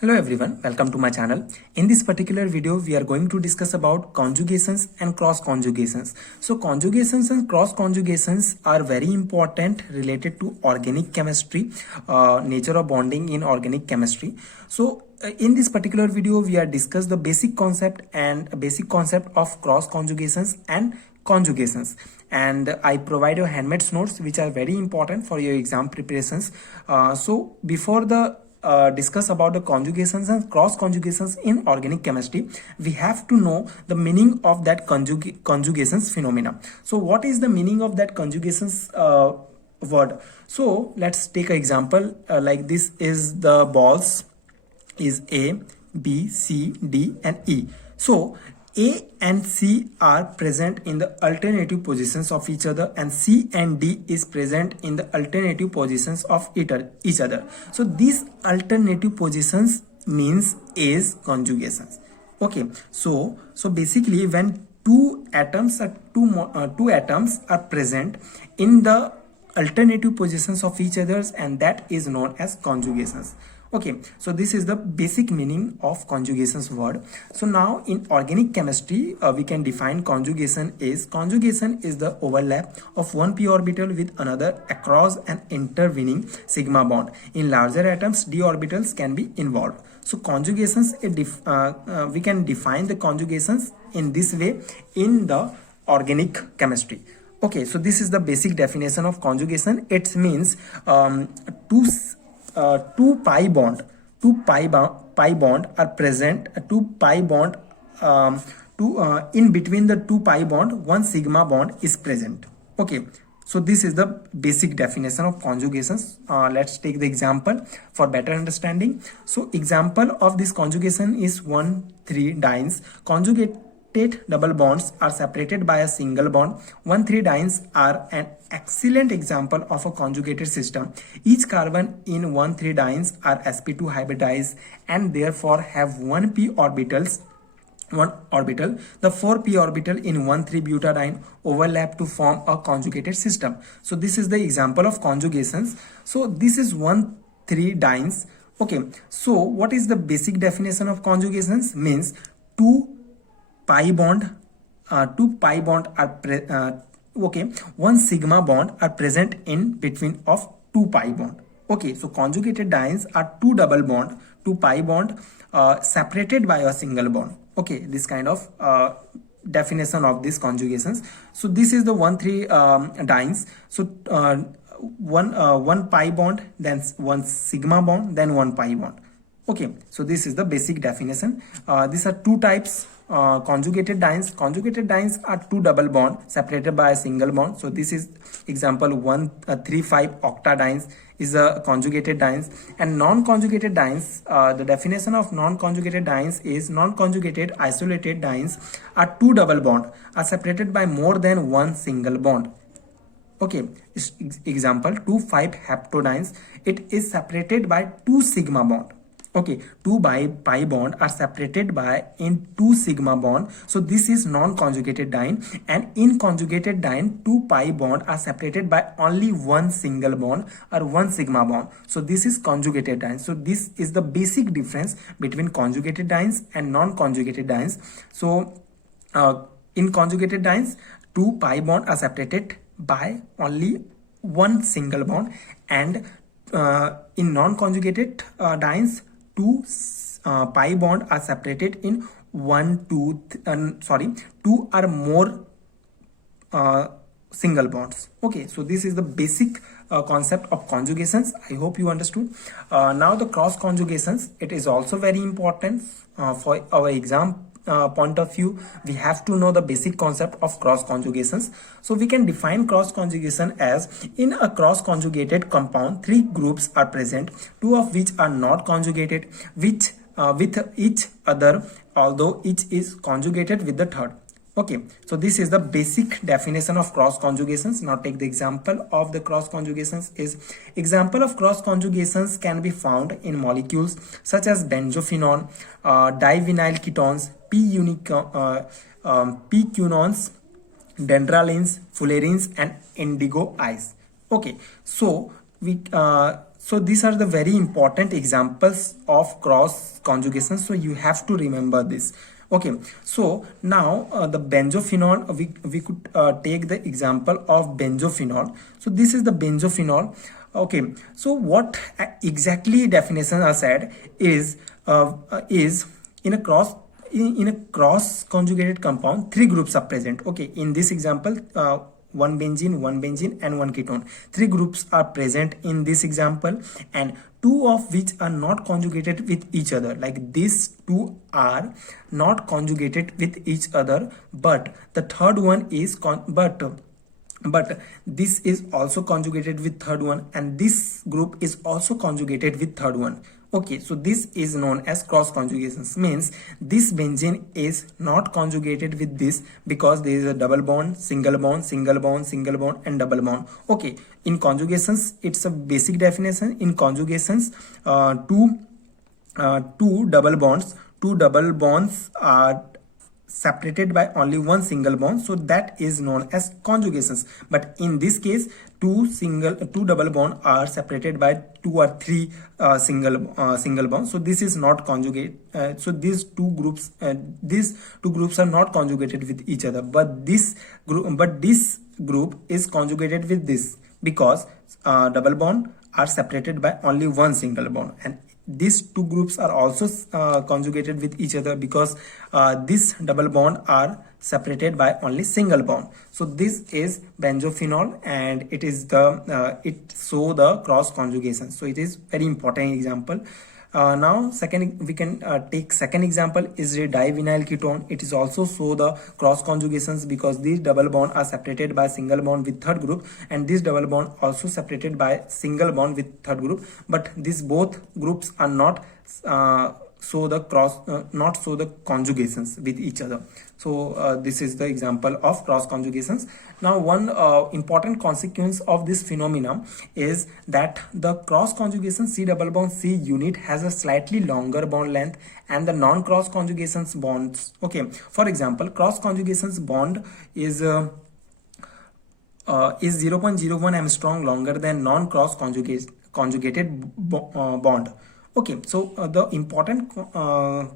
Hello everyone, welcome to my channel. In this particular video, we are going to discuss about conjugations and cross conjugations. So conjugations and cross conjugations are very important related to organic chemistry, nature of bonding in organic chemistry. So in this particular video, we are discuss the basic concept of cross conjugations and conjugations, and I provide you handmade notes which are very important for your exam preparations. So before the discuss about the conjugations and cross conjugations in organic chemistry, we have to know the meaning of that conjugations phenomena. So what is the meaning of that conjugations word? So let's take an example, like this is the balls is A, B, C, D and E. So A and C are present in the alternative positions of each other, and C and D is present in the alternative positions of each other. So these alternative positions means is conjugations. Okay, so basically when two atoms are present in the alternative positions of each others, and that is known as conjugations. Okay, so this is the basic meaning of conjugations word. So now in organic chemistry, we can define conjugation is the overlap of one p orbital with another across an intervening sigma bond. In larger atoms, d orbitals can be involved. So conjugations, we can define the conjugations in this way in the organic chemistry. Okay, so this is the basic definition of conjugation. It means two pi bond are present. In between the two pi bond, one sigma bond is present. Okay, so this is the basic definition of conjugations. Let's take the example for better understanding. So example of this conjugation is 1,3-dienes. Conjugated double bonds are separated by a single bond. 1,3-dienes are an excellent example of a conjugated system. Each carbon in 1,3-dienes are sp2 hybridized and therefore have one orbital. The 4p orbital in 1,3-butadiene overlap to form a conjugated system. So this is the example of conjugations. So this is 1,3-dienes. Okay, so what is the basic definition of conjugations? Means two pi bond are one sigma bond are present in between of two pi bond. Okay, so conjugated dienes are two double bond, two pi bond separated by a single bond. Okay, this kind of definition of these conjugations. So this is the 1,3-dienes. So one pi bond, then one sigma bond, then one pi bond. Okay, so this is the basic definition. These are two types. Conjugated dienes are two double bond separated by a single bond. So this is example 1,3,5 octadienes is a conjugated dienes. And non-conjugated dienes, the definition of non-conjugated dienes is non-conjugated isolated dienes are two double bond are separated by more than one single bond. Okay, example 2,5-heptadienes, it is separated by two sigma bond. Okay, two pi bond are separated by in two sigma bond. So this is non-conjugated diene. And in conjugated diene, two pi bond are separated by only one single bond or one sigma bond. So this is conjugated diene. So this is the basic difference between conjugated dienes and non-conjugated dienes. So in conjugated dienes, two pi bond are separated by only one single bond, and in non-conjugated dienes, two pi bond are separated in two or more single bonds. Okay, so this is the basic concept of conjugations. I hope you understood. Now the cross conjugations, it is also very important for our exam point of view. We have to know the basic concept of cross conjugations. So we can define cross conjugation as, in a cross conjugated compound, three groups are present, two of which are not conjugated with each other, although each is conjugated with the third. Okay, so this is the basic definition of cross conjugations. Now take the example of the cross conjugations. Is example of cross conjugations can be found in molecules such as benzophenone, divinyl ketones, p-quinones, dendralines, fullerenes and indigo ice. Okay, so we so these are the very important examples of cross conjugation, so you have to remember this. Okay, so now the benzophenol, we could take the example of benzophenol. So this is the benzophenol. Okay, so what exactly definition are said is in a cross conjugated compound, three groups are present. Okay, in this example, one benzene and one ketone, three groups are present in this example, and two of which are not conjugated with each other. Like these two are not conjugated with each other, but the third one is but this is also conjugated with third one, and this group is also conjugated with third one. Okay, so this is known as cross conjugations. Means this benzene is not conjugated with this because there is a double bond, single bond, single bond, single bond, and double bond. Okay, in conjugations, it's a basic definition. In conjugations, two double bonds are separated by only one single bond, so that is known as conjugations. But in this case, two double bond are separated by two or three single bonds, so this is not conjugate. So these two groups are not conjugated with each other, but this group is conjugated with this because double bond are separated by only one single bond, and these two groups are also conjugated with each other because this double bond are separated by only single bond. So this is benzophenol, and it is the it show the cross conjugation. So it is very important example. Now we can take second example is the divinyl ketone. It is also show the cross conjugations because these double bond are separated by single bond with third group, and this double bond also separated by single bond with third group, but these both groups are not show the conjugations with each other. So this is the example of cross conjugations. Now one important consequence of this phenomena is that the cross conjugation C double bond C unit has a slightly longer bond length and the non cross conjugations bonds. Okay, for example, cross conjugations bond is 0.01 Armstrong longer than non cross conjugated bond. Okay, so the important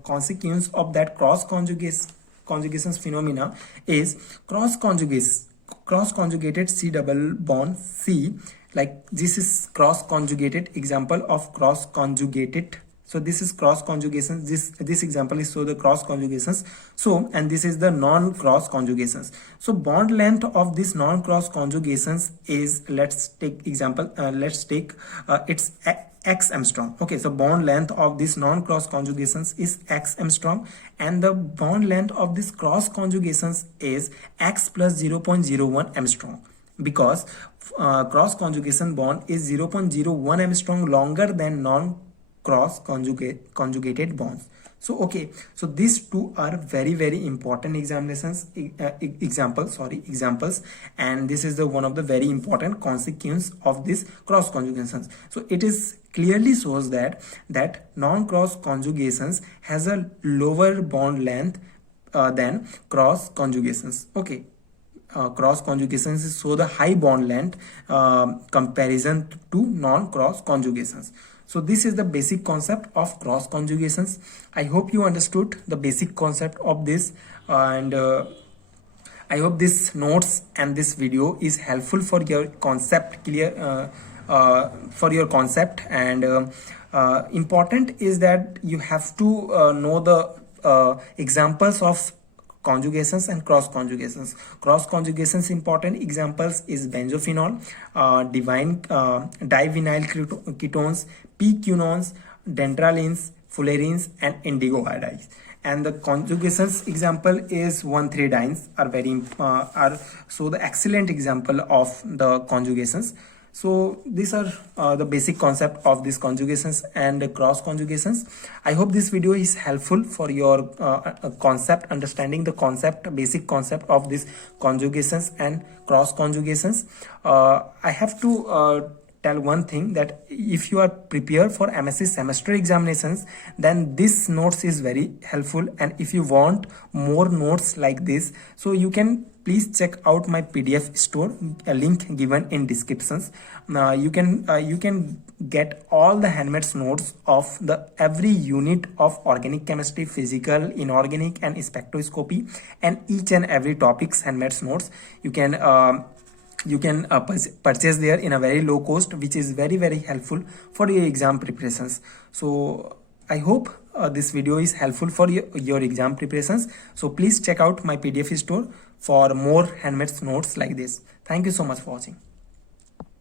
consequence of that cross conjugations phenomena is cross conjugated C double bond C. Like this is cross conjugated example of cross conjugated. So this is cross conjugations. This example is so the cross conjugations. So, and this is the non-cross conjugations. So bond length of this non-cross conjugations is, let's take example. It's X Armstrong. Okay, so bond length of this non-cross conjugations is X Armstrong, and the bond length of this cross conjugations is X plus 0.01 Armstrong, because cross conjugation bond is 0.01 Armstrong longer than non-cross conjugated bonds. So okay, so these two are very important examples, and this is the one of the very important consequence of this cross conjugations. So it is clearly shows that non-cross conjugations has a lower bond length than cross conjugations. Okay, cross conjugations is so the high bond length comparison to non-cross conjugations. So this is the basic concept of cross conjugations. I hope you understood the basic concept of this, and I hope this notes and this video is helpful for your concept and important is that you have to know the examples of conjugations and cross conjugations. Cross conjugations important examples is benzophenol, divinyl ketones, p-quinones, dentralines, fullerenes, and indigo iodides. And the conjugations example is 1,3-dines are so the excellent example of the conjugations. So these are the basic concept of these conjugations and cross conjugations. I hope this video is helpful for your understanding the basic concept of these conjugations and cross conjugations. I have to tell one thing, that if you are prepared for MSc semester examinations, then this notes is very helpful, and if you want more notes like this, so you can please check out my PDF store, a link given in descriptions. You can get all the handmade notes of the every unit of organic chemistry, physical, inorganic and spectroscopy, and each and every topics handmade notes you can purchase there in a very low cost, which is very helpful for your exam preparations. So I hope this video is helpful for your exam preparations. So please check out my PDF store for more handmade notes like this. Thank you so much for watching.